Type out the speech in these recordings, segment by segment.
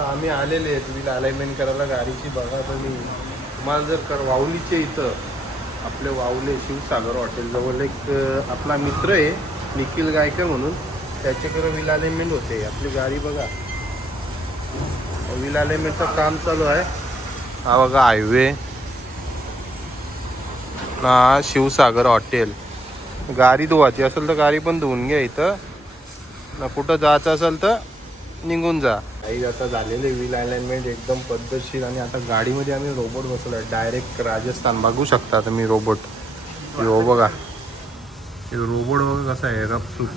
आता आम्ही आलेले आहेत व्हील अलाइनमेंट करायला गाडीची. बघा तुम्ही, तुम्हाला जर वावलीचे इथं आपले वावले शिवसागर हॉटेलजवळ एक आपला मित्र आहे निखिल गायकर म्हणून, त्याच्याकडे व्हील अलाइनमेंट होते. आपली गाडी बघा, व्हील अलाइनमेंटचं काम चालू आहे. हा बघा हायवे ना, शिवसागर हॉटेल. गाडी धुवायची असेल तर गाडी पण धुवून घ्या इथं ना, कुठं जायचं असेल तर निघून जा. काही आता झालेले व्हील अलाइनमेंट एकदम पद्धतशीर. आणि आता गाडीमध्ये आम्ही रोबोट बसवला आहे डायरेक्ट राजस्थान. बघू शकता आता मी रोबोट, हो बघा रोबोट बघा कसा आहे रफसूट.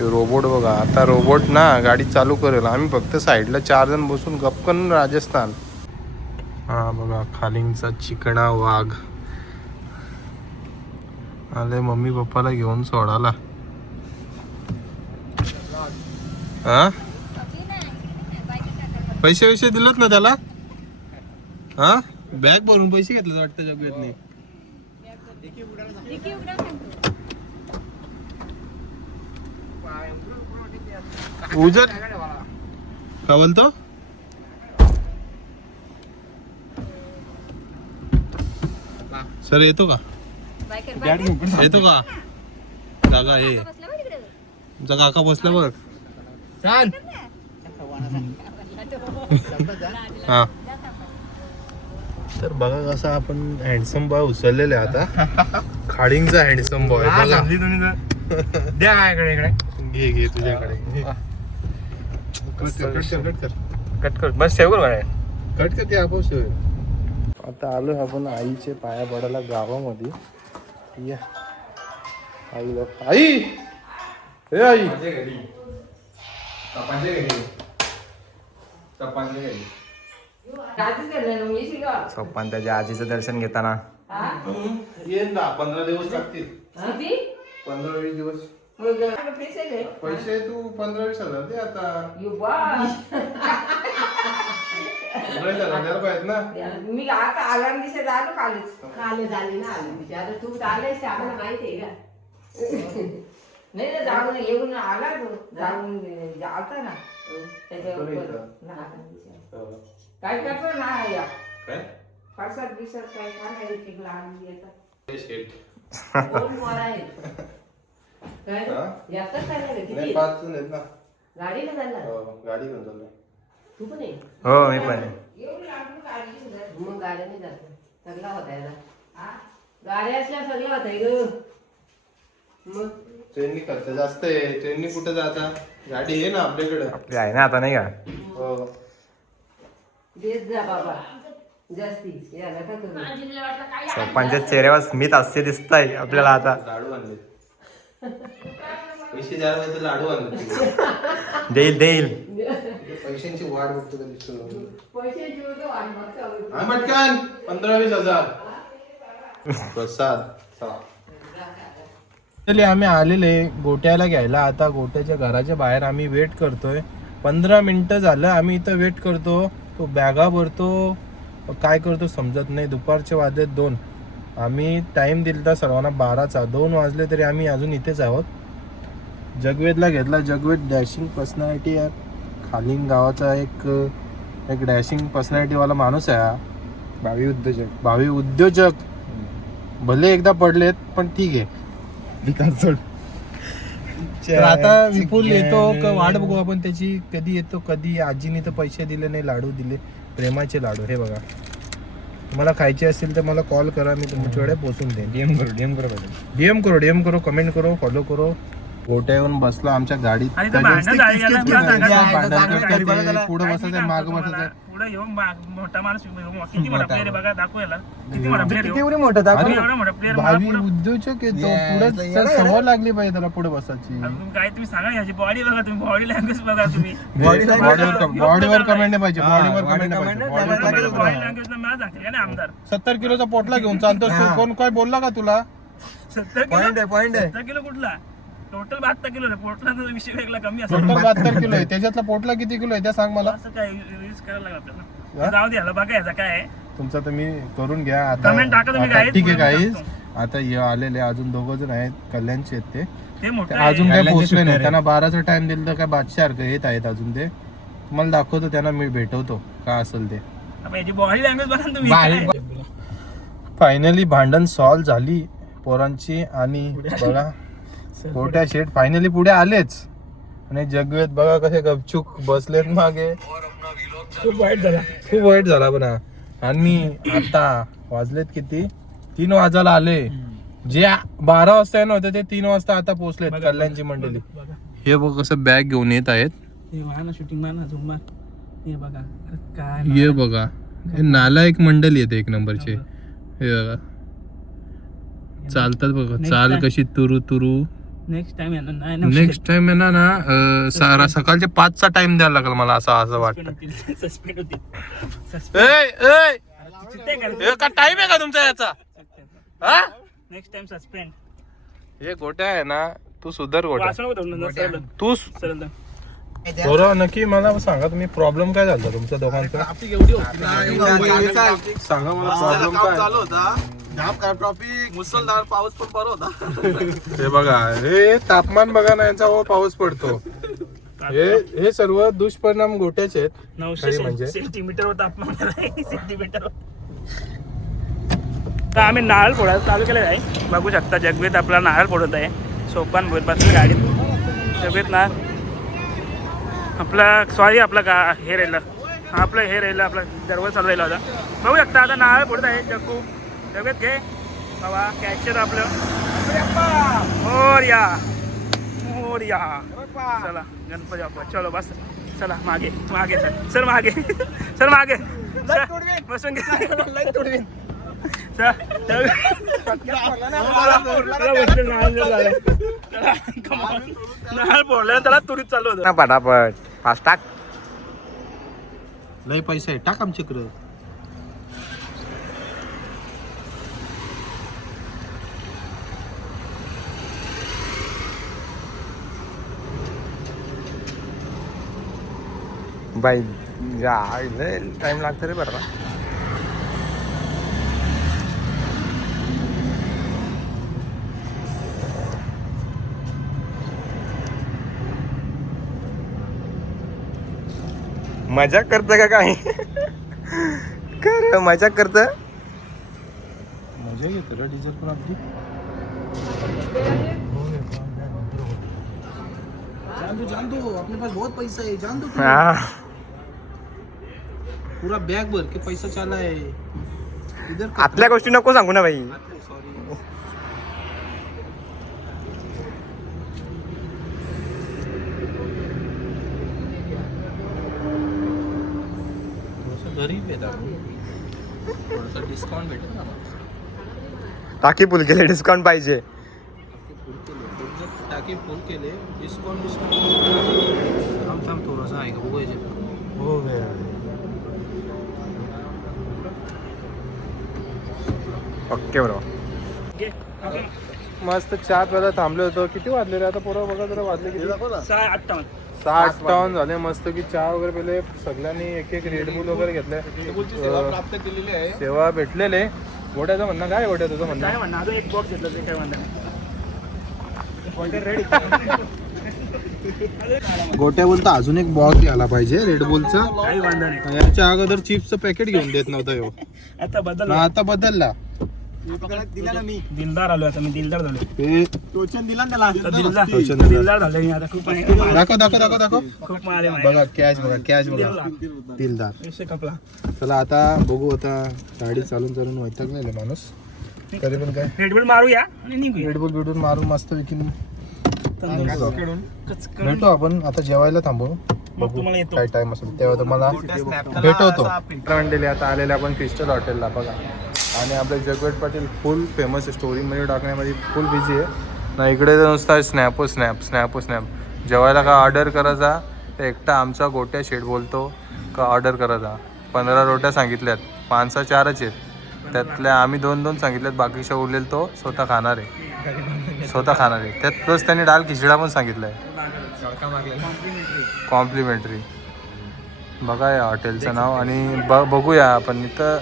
रोबोट बघा, आता रोबोट ना गाडी चालू करेल. आम्ही फक्त साईडला 4 जण बसून गपकन राजस्थान. हा बघा खालींचा चिकणा वाघ आले मम्मी पप्पाला घेऊन सोडायला. हा पैसे वैसे दिलेत ना त्याला? हा बॅग भरून पैसे घेतले वाटतं जगवेदने. उजर का बोलतो? सर येतो का? येतो का? जागा आहे, जागा काका बसला बघ. हा तर बघा कसा आपण हँडसम बॉय उचललेले आता. खाडींचा हँडसम बॉय द्या इकडे घे घे तुझ्याकडे. कट कर बस सेव कर कट करते आपोआप. आता आलो आपण आईचे पाया पडायला गावामध्ये. या आईला, आई हे आई सोपान त्याच्या आजीचं दर्शन घेताना येईन ना. 15 दिवस लागतील. 15-20 दिवस. पैसे तू 15-20 हजार दे आता. 15,000 पाहिजेत ना. मी आता आगामी दिवसात आलो कालच आले ना. आता तू आलेस आम्हाला माहिती आहे का? नाही ना, जाऊन येऊन आला तो, जाऊन जाता ना त्याच्यावर. काय करतो ना या काय प्रसाद बिसाद काय खायला लहान येतात. 2 पोरं आहेत. काय यातच खायला किती 5 जण आहेत ना. गाडीला झाला गाडी घेऊन चाललोय. तू पण आहे? हो मी पण. एवढी लांबून गाडी मग गाड्याने जात सगळा होता याला. गाड्या असल्या सगळं होत ग. मग ट्रेननी खर्च जास्त आहे. ट्रेननी कुठे जाता? गाडी आहे ना आपल्याकडे. आपली आहे ना आता, नाही का? हो देत जा बाबा जास्ती याला का करू. सोपांच्या चेहऱ्यावर स्मित हास्य दिसतंय आपल्याला आता. लाडू आणले. पैसे द्यायला पाहिजे तर लाडू आणले. देईल देईल. पैशांची वाट बघतो का दिसतो. पैसे जेवढे वाट पटकन 15-20 हजार प्रसाद. चले आम्ही आलेले गोट्याला घ्यायला. आता गोट्याच्या घराच्या बाहेर आम्ही वेट करतोय. 15 मिनिटं झालं आम्ही इथं वेट करतो. तो बॅगा भरतो, काय करतो समजत नाही. दुपारचे वाजले 2. आम्ही टाइम दिलता सर्वांना 12चा. 2 वाजले तरी आम्ही अजून इथेच आहोत. जगवेदला घेतला. जगवेद डॅशिंग पर्सनॅलिटी आहे. खालीन गावाचा एक डॅशिंग पर्सनॅलिटीवाला माणूस आहे हा. भावी उद्योजक. भले एकदा पडलेत पण ठीक आहे. तर आता विपुल येतो का वाट बघू आपण त्याची. कधी येतो कधी. आजीने तर पैसे दिले नाही, लाडू दिले, प्रेमाचे लाडू. हे बघा, तुम्हाला खायचे असतील तर मला कॉल करा, मी तुमच्याकडे पोहोचून देईन. डीएम करो कमेंट करो फॉलो करो. गोट्या येऊन बसला आमच्या गाडीत. पुढे बसायचं, माग बसायचं. भावी उद्योजक येतो पुढे. सवय लागली पाहिजे त्याला पुढे बसायची. काय तुम्ही सांगा याची बॉडी बघा, तुम्ही बॉडी लँग्वेज बघा. तुम्ही बॉडीवर कमेंट नाही पाहिजे. बॉडीवर कमेंट बॉडी लँग्वेजला मला सांगते का नाही आमदार. 70 किलोचा पोटला घेऊन चालतोस तू. कोण काय बोलला का तुला? 70 किलो कुठला? टोटल 72 किलो आहे. पोटला विषय वेगळा कमी असतो. 72 किलो आहे. त्याच्यातला पोटला किती किलो आहे त्या सांग मला. असं काय यूज करायला लागलं आपल्याला. जाऊ द्या बघा याचा काय आहे. तुमचा तुम्ही करून घ्या Comment टाका तुम्ही आता. guys. ठीक आहे गाईज, आता आलेले अजून 2 जण आहेत, कल्याणचे आहेत ते. ते मोठं अजून आहे. काय पोहोचले नाही. त्यांना 12चा टाइम दिला तर काय बादशासारखं येत आहेत अजून ते. तुम्हाला दाखवतो, त्यांना मी भेटवतो काय असेल ते. आपण याची बॉडी लँग्वेज बघा ना तुम्ही काय? फायनली भांडण सॉल्व झाली पोरांची आणि बघा गोट्या शेट फायनली पुढे आलेच. आणि जगवेत बघा कसे गपचूक बसलेत मागे. खूप वाईट झाला. खूप वाईट झाला पण हा. आणि आता वाजलेत किती, 3 वाजायला आले. जे 12 वाजता येणं होते ते 3 वाजता आता पोहोचलेत कल्याणची मंडळी. बघा हे बघ कसं बॅग घेऊन येत आहेत. हे वाहा ना शूटिंग मार ना झूम मार. हे बघा काय हे बघा हे नालायक मंडळी येते एक नंबरचे. हे बघा चालतात बघा, चाल कशी तुरू तुरू. नेक्स्ट टाइम येणार नाही नेक्स्ट टाइम आहे ना सकाळचे 5चा टाइम द्यायला लागेल मला असं वाटतं. सस्पेंड होती. का टाइम आहे का तुमचा याचा? हा नेक्स्ट टाइम सस्पेंड. हे गोट्या आहे ना, तू सुधार गोट्या. वाचन तू सरळ बरं नक्की मला सांगा तुम्ही प्रॉब्लेम काय झाला तुमच्या दोघांचा? सांगा मला प्रॉब्लेम काय. ट्रॉफिक मुसळधार पाऊस पण बरं होता. हे बघा हे तापमान बघा ना यांचा पाऊस पडतो. हे सर्व दुष्परिणाम गोट्याचे आहेत. 900 म्हणजे? सेंटीमीटर वर तापमान आहे. सेंटीमीटर. तर आम्ही नारळ फोडायला चालू केलेलं आहे. बघू शकता जगवेत आपला नारळ फोडत आहे. सोपान बोल बसले गाडीत. जगवेत ना आपला सॉरी आपला हे राहिलं आपलं हे राहिलं आपला दरवाजा चालू राहिला होता. बघू शकता आता नारळ फोडत आहे जग्गू. जगवेत घे बाबा कॅचर आपलं. मोरया मोरया. चला गणपती बाप्पा चलो बस. चला मागे मागे सर मागे सर मागे बसून घे. नारळ फोडलं त्याला तुरीत चालू होतं. ना पटापट फास्ट टाक. लय पैसा आहे टाक आमच्याकडं. बाई टाइम लागतं रे बरं. मजाक करतं का काय? कर मजाक करतं. मजा येते रे डिझेल पण आपली. जान दो अपने पास बहुत पैसा है. जान दो हा पूरा बैग भर के पैसा चाला है इधर. आतल्या गोष्टी नको सांगू ना बाई. गरीब आहे थोडासा डिस्काउंट भेटेल ना. टाकी फुल केले डिस्काउंट पाहिजे. टाकी फुल केले डिस्काउंट थांब थोडासा आहे का बघायचे. हो ओके बरो. मस्त चहा प्यायला थांबलो होतो. किती वाजलेले आता पोरं बघा जरा वाजले किती. 6-8 झाले. मस्त की चहा वगैरे पेले सगळ्यांनी एक रेडबुल वगैरे घेतले. प्राप्त केलेली आहे. सेवा भेटलेले. गोट्याचं म्हणणं काय गोट्या तुझं म्हणणं? काय म्हणणं अजून एक बॉक्स घेतलं ते काय म्हणणं गोट्या बोलता अजून एक बॉक्स घ्यायला पाहिजे रेडबुलचा. काही वांधा नाही. याच्या अगोदर चिप्सचं पॅकेट घेऊन देत नव्हता ह्यो. आता बदल आता बदलला. दिला ना मी. दिलदार आलो आता मी दिलदार झालो. ते टोचन दिला ना त्याला. दिलदार झालो मी आता खूप दाखव खूप माले बघा कॅश बघा दिलदार. विषय कपला. चला आता बघू. आता गाडी चालून वैतागलेलं माणूस. तरी पण काय रेडबुल मारूया आणि निघूया. रेडबुल बिडबुल मारून मस्त विकीन कचकन. भेटू आपण. आता जेवायला थांबू. मग तुम्हाला येतो. काय टाइम असेल तेव्हा तुम्हाला भेटवतो. मंडळी आता आलेले आपण क्रिस्टल हॉटेलला बघा. आणि आपले जगवेट पाटील फुल फेमस स्टोरीमध्ये टाकण्यामध्ये फुल बिझी आहे ना. इकडे तर नुसता स्नॅप. जेवायला का ऑर्डर करायचा तर एकटा आमचा गोट्या शेट बोलतो का ऑर्डर करायचा. 15 रोट्या सांगितल्यात. माणसं 4च आहेत. त्यातल्या आम्ही 2 सांगितल्यात. बाकीच्या उरलेलं तो स्वतः खाणार आहे. त्यात प्लस त्यांनी डाल खिचडा पण सांगितलं आहे कॉम्प्लिमेंटरी. बघा या हॉटेलचं नाव. आणि बघूया आपण. इथं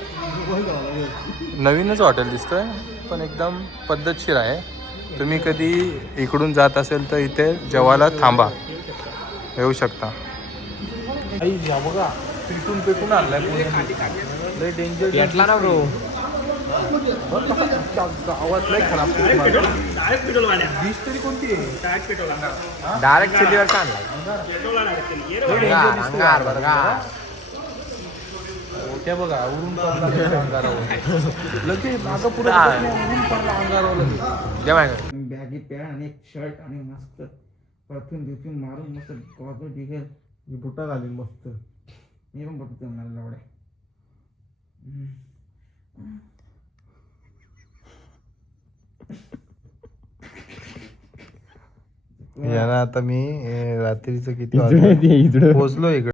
नवीनच हॉटेल दिसतोय पण एकदम पद्धतशीर आहे. तुम्ही कधी इकडून जात असेल तर इथे जेवायला थांबा, येऊ शकता. बघा पेटून पेटून आणलाय लय डेंजर भेटला ना ब्रो. आवाज लय खराब डिश तरी कोणती आहे? डायरेक्ट चुलीवर आणलाय. त्या बघा उडून पडला अंगारावर लगेच मागं पुढे उडून पडला अंगारावर लगेच. जेवाय बॅगी पॅन्ट आणि एक शर्ट आणि मस्त परफ्यूम बिफ्यूम मारून मस्त गॉगल बिगल बुटा घालीन मस्त. मी पण बघतो मला लावड्या. याला आता मी रात्रीचं किती वाजता पोहोचलो इकडे.